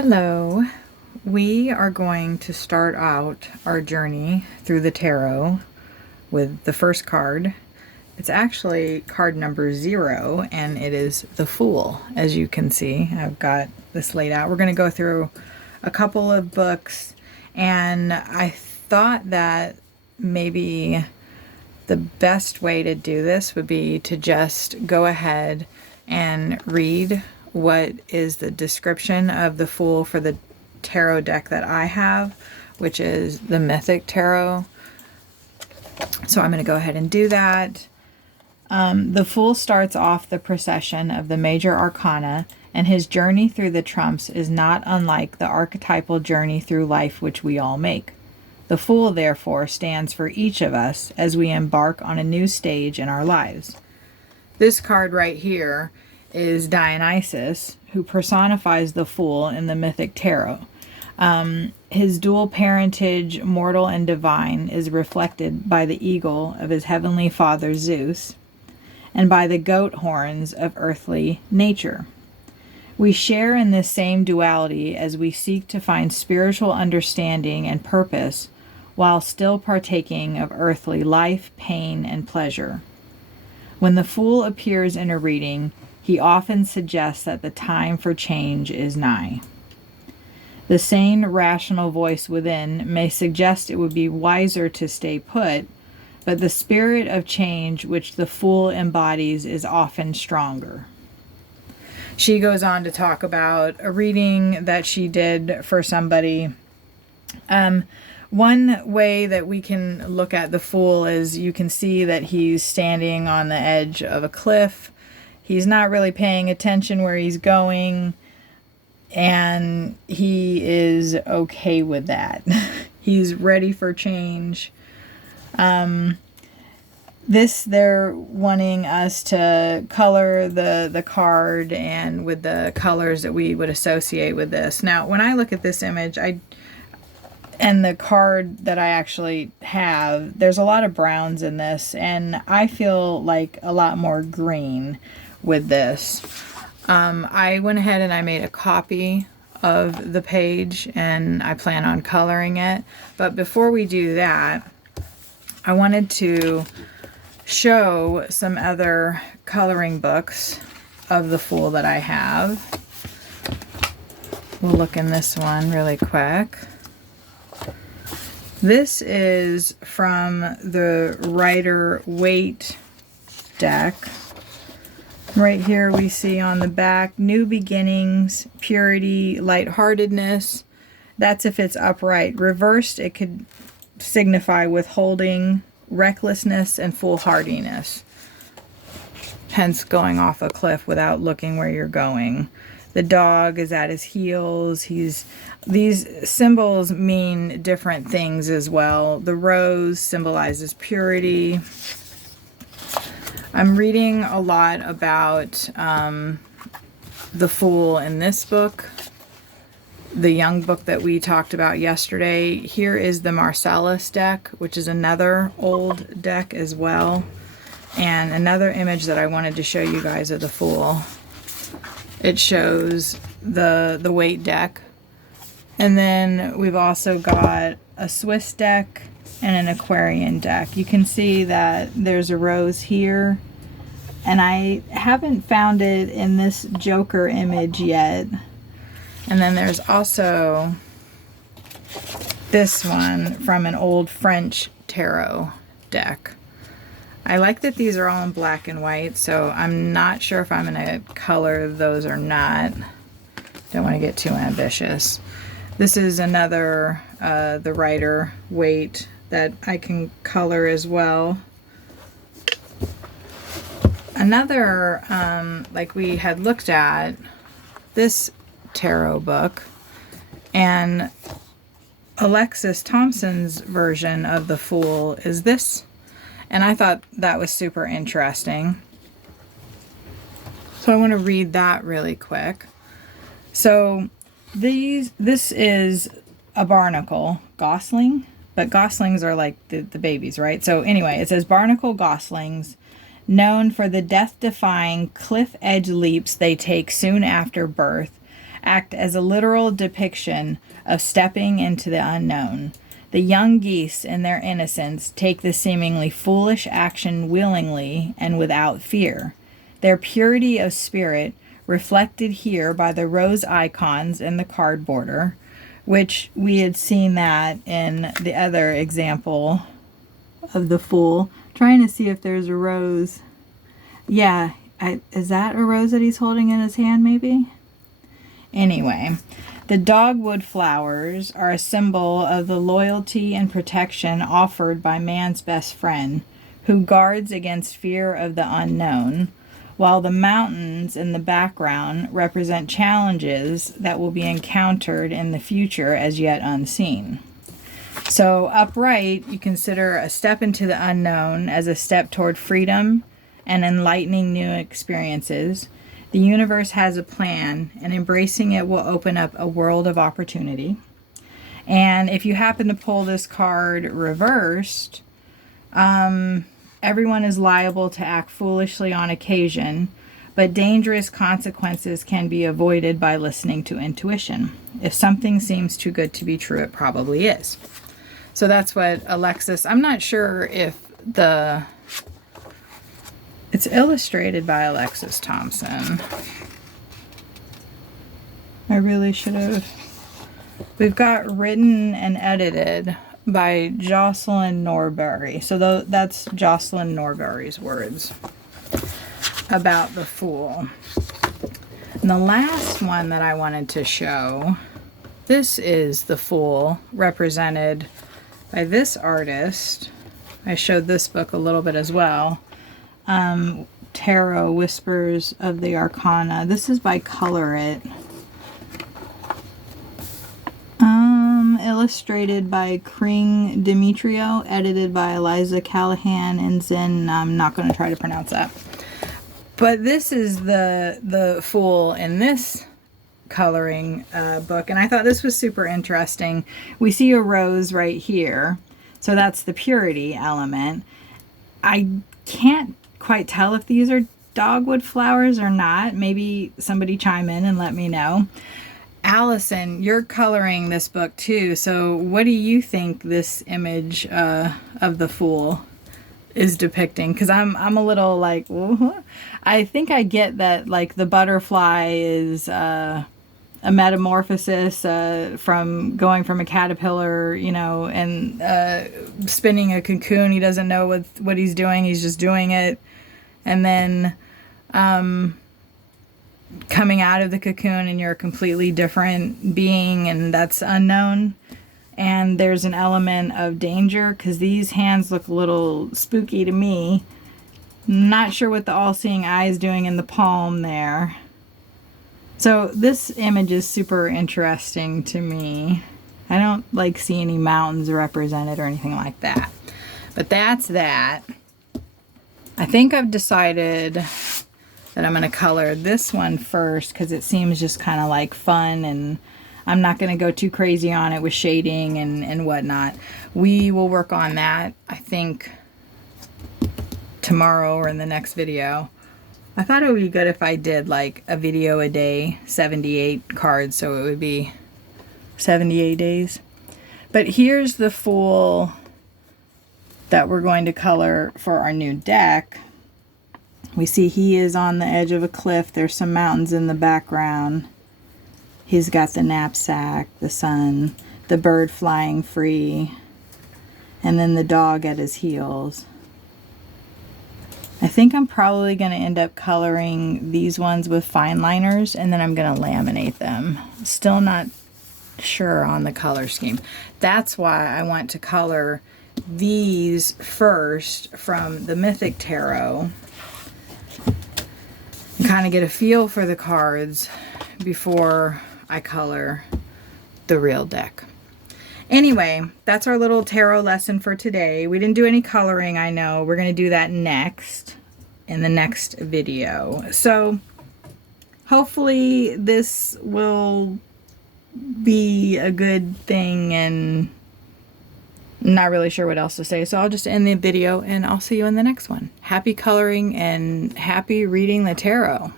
Hello. We are going to start out our journey through the tarot with the first card. It's actually card number 0, and it is the Fool. As you can see, I've got this laid out. We're going to go through a couple of books, and I thought that maybe the best way to do this would be to just go ahead and read what is the description of the Fool for the tarot deck that I have, which is the Mythic Tarot. So I'm going to go ahead and do that. The Fool starts off the procession of the major arcana, and his journey through the trumps is not unlike the archetypal journey through life which we all make. The Fool, therefore, stands for each of us as we embark on a new stage in our lives. This card right here is Dionysus, who personifies the Fool in the Mythic Tarot. His dual parentage, mortal and divine, is reflected by the eagle of his heavenly father Zeus and by the goat horns of earthly nature. We share in this same duality as we seek to find spiritual understanding and purpose while still partaking of earthly life, pain, and pleasure. When the Fool appears in a reading, he often suggests that the time for change is nigh. The sane, rational voice within may suggest it would be wiser to stay put, but the spirit of change which the Fool embodies is often stronger. She goes on to talk about a reading that she did for somebody. One way that we can look at the Fool is you can see that he's standing on the edge of a cliff. He's not really paying attention where he's going, and he is okay with that. He's ready for change. They're wanting us to color the card and with the colors that we would associate with this. Now, when I look at this image, and the card that I actually have, there's a lot of browns in this, and I feel like a lot more green with this. I went ahead and I made a copy of the page, and I plan on coloring it. But before we do that, I wanted to show some other coloring books of the Fool that I have. We'll look in this one really quick. This is from the Rider-Waite deck. Right here we see on the back, new beginnings, purity, lightheartedness. That's if it's upright. Reversed, it could signify withholding, recklessness, and foolhardiness. Hence going off a cliff without looking where you're going. The dog is at his heels. These symbols mean different things as well. The rose symbolizes purity. I'm reading a lot about the Fool in this book, the young book that we talked about yesterday. Here is the Marcellus deck, which is another old deck as well. And another image that I wanted to show you guys of the Fool. It shows the Waite deck. And then we've also got a Swiss deck and an Aquarian deck. You can see that there's a rose here, and I haven't found it in this Joker image yet. And then there's also this one from an old French tarot deck. I like that these are all in black and white, so I'm not sure if I'm going to color those or not. Don't want to get too ambitious. This is another, the Rider-Waite that I can color as well. Another, like we had looked at, this tarot book, and Alexis Thompson's version of the Fool is this. And I thought that was super interesting. So I want to read that really quick. So this is a barnacle gosling, but goslings are like the babies, right? So anyway, it says barnacle goslings, known for the death-defying cliff edge leaps they take soon after birth, act as a literal depiction of stepping into the unknown. The young geese, in their innocence, take the seemingly foolish action willingly and without fear. Their purity of spirit, reflected here by the rose icons in the card border, which we had seen that in the other example of the Fool. Trying to see if there's a rose. Yeah, is that a rose that he's holding in his hand, maybe? Anyway, the dogwood flowers are a symbol of the loyalty and protection offered by man's best friend, who guards against fear of the unknown, while the mountains in the background represent challenges that will be encountered in the future as yet unseen. So upright, you consider a step into the unknown as a step toward freedom and enlightening new experiences. The universe has a plan, and embracing it will open up a world of opportunity. And if you happen to pull this card reversed, everyone is liable to act foolishly on occasion, but dangerous consequences can be avoided by listening to intuition. If something seems too good to be true, it probably is. So that's what Alexis, I'm not sure if it's illustrated by Alexis Thompson. I really should have. We've got written and edited by Jocelyn Norbury. So that's Jocelyn Norbury's words about the Fool. And the last one that I wanted to show, this is the Fool represented by this artist. I showed this book a little bit as well. Tarot Whispers of the Arcana. This is by Color It. Illustrated by Kring Demetrio, edited by Eliza Callahan and Zen. I'm not going to try to pronounce that. But this is the Fool in this coloring book, and I thought this was super interesting. We see a rose right here, so that's the purity element. I can't quite tell if these are dogwood flowers or not. Maybe somebody chime in and let me know. Allison, you're coloring this book too, so what do you think this image of the Fool is depicting? Because I'm a little like, I think I get that, like, the butterfly is a metamorphosis from going from a caterpillar, you know, and spinning a cocoon. He doesn't know what he's doing. He's just doing it. And then coming out of the cocoon, and you're a completely different being, and that's unknown. And there's an element of danger because these hands look a little spooky to me. Not sure what the all-seeing eye is doing in the palm there. So this image is super interesting to me. I don't like see any mountains represented or anything like that. But that's that. I think I've decided that I'm going to color this one first because it seems just kind of like fun, and I'm not going to go too crazy on it with shading and whatnot. We will work on that, I think, tomorrow or in the next video. I thought it would be good if I did like a video a day, 78 cards, so it would be 78 days. But here's the Fool that we're going to color for our new deck. We see he is on the edge of a cliff. There's some mountains in the background. He's got the knapsack, the sun, the bird flying free, and then the dog at his heels. I think I'm probably going to end up coloring these ones with fine liners, and then I'm going to laminate them. Still not sure on the color scheme. That's why I want to color these first from the Mythic Tarot and kind of get a feel for the cards before I color the real deck. Anyway, that's our little tarot lesson for today. We didn't do any coloring, I know. We're going to do that next in the next video. So hopefully this will be a good thing, and I'm not really sure what else to say. So I'll just end the video and I'll see you in the next one. Happy coloring and happy reading the tarot.